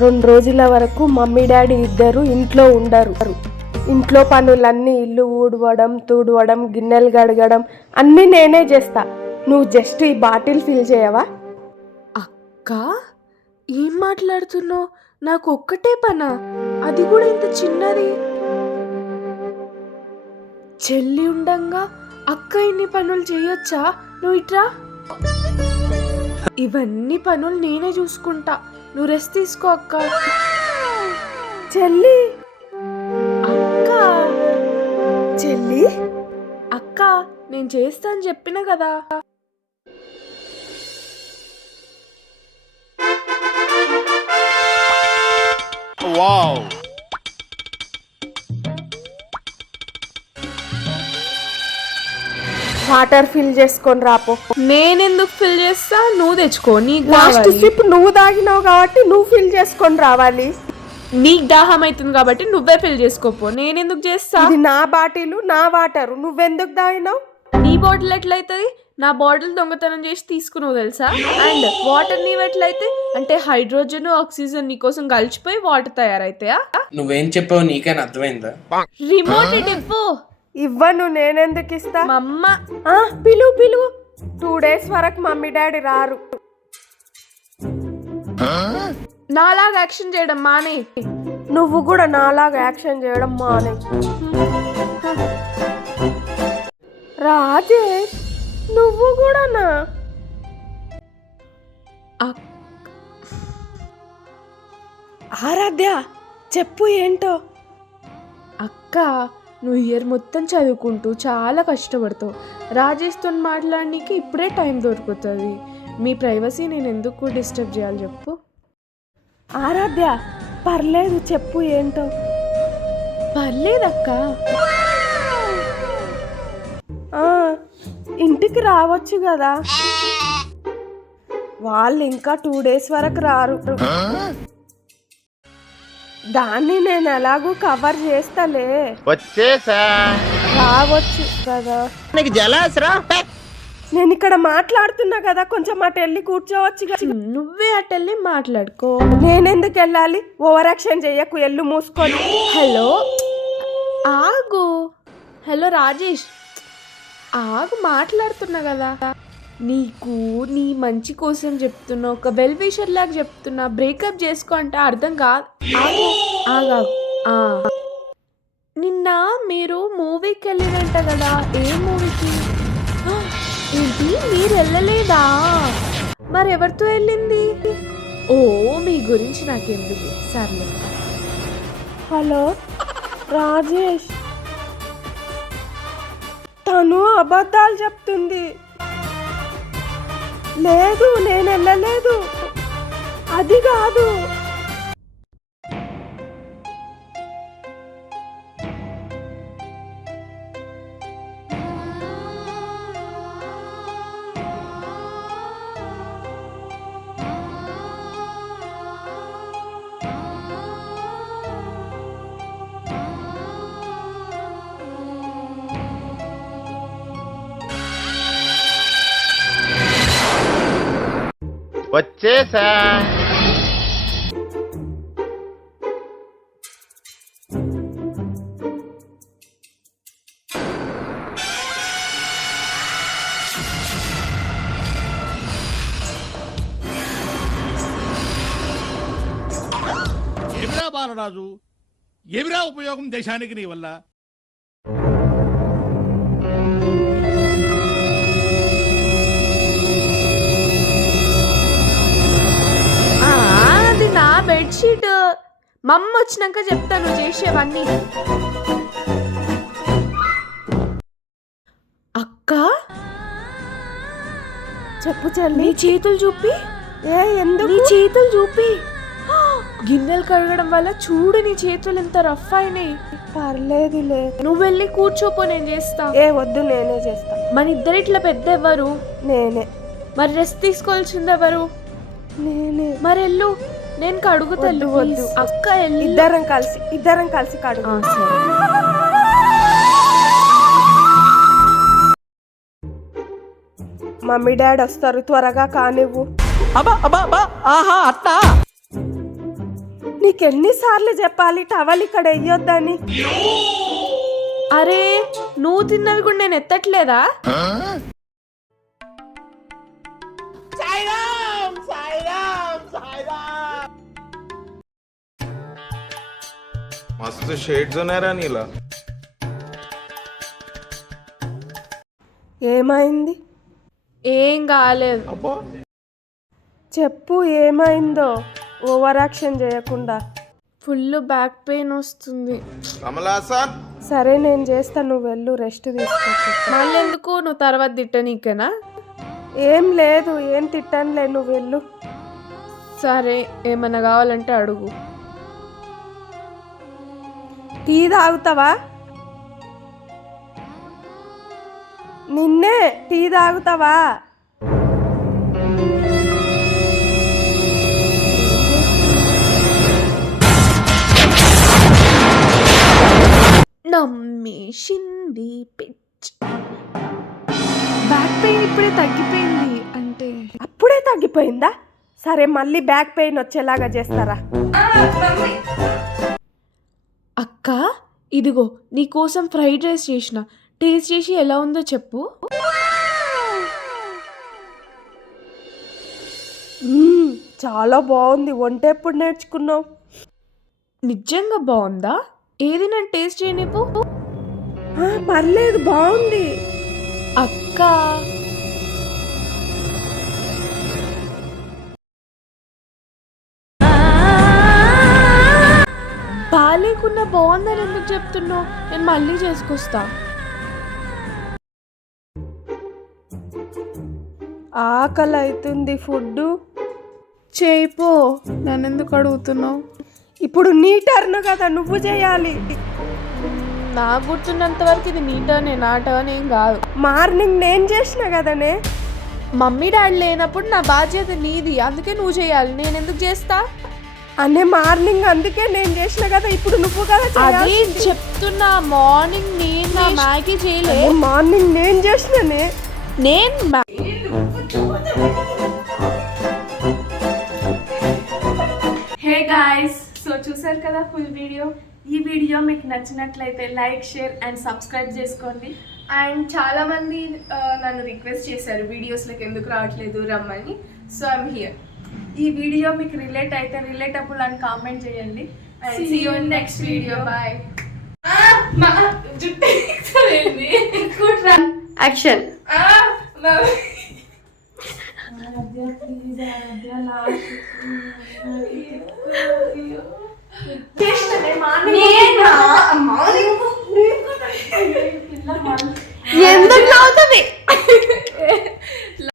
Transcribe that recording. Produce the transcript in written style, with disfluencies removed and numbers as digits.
2 రోజుల వరకు mummy daddy ఇద్దరు ఇంట్లో ఉండరు. ఇంట్లో పనులన్నీ ఇల్లు ఊడవడం, తుడవడం, గిన్నెలు కడగడం అన్నీ నేనే చేస్తా. నువ్వు జస్ట్ ఈ బాటిల్ ఫిల్ చేయవా? అక్క ఏం మాట్లాడుతున్నావు? నాకు ఒక్కటే పనా, అది కూడా ఇంత చిన్నది. చెల్లి ఉండంగా అక్క ఇన్ని పనులు చేయొచ్చా? నువ్వు ఇట్రా. ఇవన్నీ పనులు నేనే చూసుకుంటా, నువ్వు రెస్ట్ తీసుకో అక్క. చెల్లి అక్క చెల్లి అక్క నేను చేస్తా అని చెప్పిన కదా. వావ్, వాటర్ ఫిల్ చేసుకొని రాపో. నేనెందుకు ఫిల్ చేస్తా? నువ్వు తెచ్చుకో. నీకు లాస్ట్ సిప్ నువ్వు తాగినావు కాబట్టి నువ్వు ఫిల్ చేసుకొని రావాలి. నీకు దాహం అవుతుంది కాబట్టి నువ్వే ఫిల్ చేసుకోపో, నేనెందుకు చేస్తా? ఇది నా బాటిల్, నా వాటర్, నువ్వెందుకు తాగినావు? నీ బాటిల్ ఎట్లయితుంది? నా బాటిల్ దొంగతనం చేసి తీసుకున్నావు తెలుసా? అండ్ వాటర్ నీవు ఎట్లయితే? అంటే హైడ్రోజన్ ఆక్సిజన్ నీకోసం కలిసిపోయి వాటర్ తయారైతాయా? నువ్వేం చెప్పావు నీకైనా అర్థమైందా? రిమోట్ ఇవ్వు. ఇవ్వను, నేనెందుకు ఇస్తా? మమ్మ పిలువు 2 days వరకు మమ్మీ డాడీ రారు. నాలాగా యాక్షన్ చేయడం మానే. నువ్వు కూడా నాలాగా యాక్షన్ చేయడం మానే. రాజేష్ నువ్వు కూడానా? ఆరాధ్య చెప్పు ఏంటో. అక్క నువ్వు ఇయర్ మొత్తం చదువుకుంటూ చాలా కష్టపడతావు. రాజేష్తో మాట్లాడడానికి ఇప్పుడే టైం దొరుకుతుంది. మీ ప్రైవసీ నేను ఎందుకు డిస్టర్బ్ చేయాలి చెప్పు? ఆరాధ్య పర్లేదు చెప్పు ఏంటో. పర్లేదక్క. ఇంటికి రావచ్చు కదా. వాళ్ళు ఇంకా 2 days వరకు రారు. దాన్ని నేను ఎలాగూ కవర్ చేస్తాలే. వచ్చేసా. రావచ్చు కదా. నీకు జలాసరా? నేను ఇక్కడ మాట్లాడుతున్నా కదా, కొంచెం అటు వెళ్ళి కూర్చోవచ్చు కదా. నువ్వే అటెళ్ళి మాట్లాడుకో. నేనెందుకు వెళ్ళాలి? ఓవర్ యాక్షన్ చెయ్యకు, ఎల్లు మూసుకొని. హలో ఆగు. హలో రాజేష్ ఆగు, మాట్లాడుతున్నా కదా. నీకు నీ మంచి కోసం చెప్తున్నా, ఒక వెల్ విషర్ లాగా చెప్తున్నా. బ్రేకప్ చేసుకో అంటే అర్థం కాదు. ఆగు. నిన్న మీరు మూవీకి వెళ్ళిరంట కదా, ఏ మూవీకి? ఏంటి మీరు వెళ్ళలేదా? మరి ఎవరితో వెళ్ళింది? ఓ మీ గురించి నాకెందుకు, సర్లే. హలో రాజేష్, తను అబద్ధాలు చెప్తుంది. లేదు నేను వెళ్ళలేదు, అది కాదు. వచ్చేసా. ఏమిరా బాలరాజు, ఏమిరా ఉపయోగం దేశానికి నీ వల్ల? అది నా బెడ్షీట్. మమ్మ వచ్చినాక చెప్తాను చేసేవన్నీ. అక్క చెప్పు చెల్లి. నీ చేతులు చూపి. ఎందుకు? నీ చేతులు చూపి. గిన్నెలు కడగడం వల్ల చూడు నీ చేతులు ఎంత రఫ్ అయినాయి. పర్లేదులే, నువ్వు వెళ్ళి కూర్చోపో, నేను చేస్తా. వద్దు నేనే చేస్తా. మన ఇద్దరిట్లా పెద్ద ఎవరు? నేనే. మరి రెస్ట్ తీసుకోవాల్సింది ఎవరు? నేనే. మరి వెళ్ళు, నేను కడుగుతా. వద్దు. అక్క వెళ్ళి ఇద్దరం కలిసి కడుగు. మమ్మీ డాడీ వస్తారు, త్వరగా కానివ్వు. నీకెన్నిసార్లు చెప్పాలి టవల్ ఇక్కడ వెయ్యొద్దని? అరే నువ్వు తిన్నవి కూడా నేను ఎత్తట్లేదా? मस्त शेड्स ఉన్నాయరా నీలా. ఏమైంది? ఏం కాలేదు. అబ్బా చెప్పు ఏమైందో, ఓవర్ యాక్షన్ చేయకుండా. ఫుల్ బ్యాక్ పెయిన్ వస్తుంది. కమలాసన్ సరే నేను చేస్తా, నువ్వు వెళ్ళు, రెస్ట్ తీసుకో. మళ్ళీ ఎందుకు? నువ్వు తర్వాత తిట్టనీకేనా? ఏం లేదు, ఏం తిట్టనులే, నువ్వు వెళ్ళు. సరే ఏమన్నా కావాలంటే అడుగు. టీ తాగుతావా? నిన్నే, టీ తాగుతావా? నమ్మేసింది పిచ్. బ్యాక్ పెయిన్ ఇప్పుడే తగ్గిపోయింది. అంటే అప్పుడే తగ్గిపోయిందా? సరే మళ్ళీ బ్యాక్ పెయిన్ వచ్చేలాగా చేస్తారా? అక్క ఇదిగో నీకోసం ఫ్రైడ్ రైస్ చేసిన, టేస్ట్ చేసి ఎలా ఉందో చెప్పు. చాలా బాగుంది. వంట ఎప్పుడు నేర్చుకున్నావు? నిజంగా బాగుందా? ఏది నేను టేస్ట్ చేయనిపు. పర్లేదు, బాగుంది. అక్క బాగాలేకున్నా బాగుందని ఎందుకు చెప్తున్నావు? నేను మళ్ళీ చేసుకొస్తా. ఆకలి అవుతుంది, ఫుడ్ చేయిపో. నన్ను ఎందుకు అడుగుతున్నావు? ఇప్పుడు నీ టర్న్ కదా, నువ్వు చేయాలి. నాకు గుర్తున్నంత వరకు ఇది నీ టర్న్, నా టర్న్ ఏం కాదు. మార్నింగ్ నేను చేసిన కదనే. మమ్మీ డాడీ లేనప్పుడు నా బాధ్యత నీది, అందుకే నువ్వు చేయాలి. నేను ఎందుకు చేస్తా? అనే మార్నింగ్ అందుకే నేను చేసిన కదా, ఇప్పుడు నువ్వు కదా అదే చేయాల్సింది. చెప్తున్నా. మార్నింగ్ నేను మ్యాగీ చేయలే. మార్నింగ్ నేను చేసిననే. నేను హే గాయ్స్, సో చూసారు కదా ఫుల్ వీడియో. ఈ వీడియో మీకు నచ్చినట్లయితే లైక్, షేర్ అండ్ సబ్స్క్రైబ్ చేసుకోండి. అండ్ చాలామంది నన్ను రిక్వెస్ట్ చేశారు వీడియోస్లోకి ఎందుకు రావట్లేదు రమ్మని. So I'm here. ఈ వీడియో మీకు రిలేట్ అయితే రిలేటబుల్ అని కామెంట్ చేయండి. And see you in next video. Bye. Action. Morning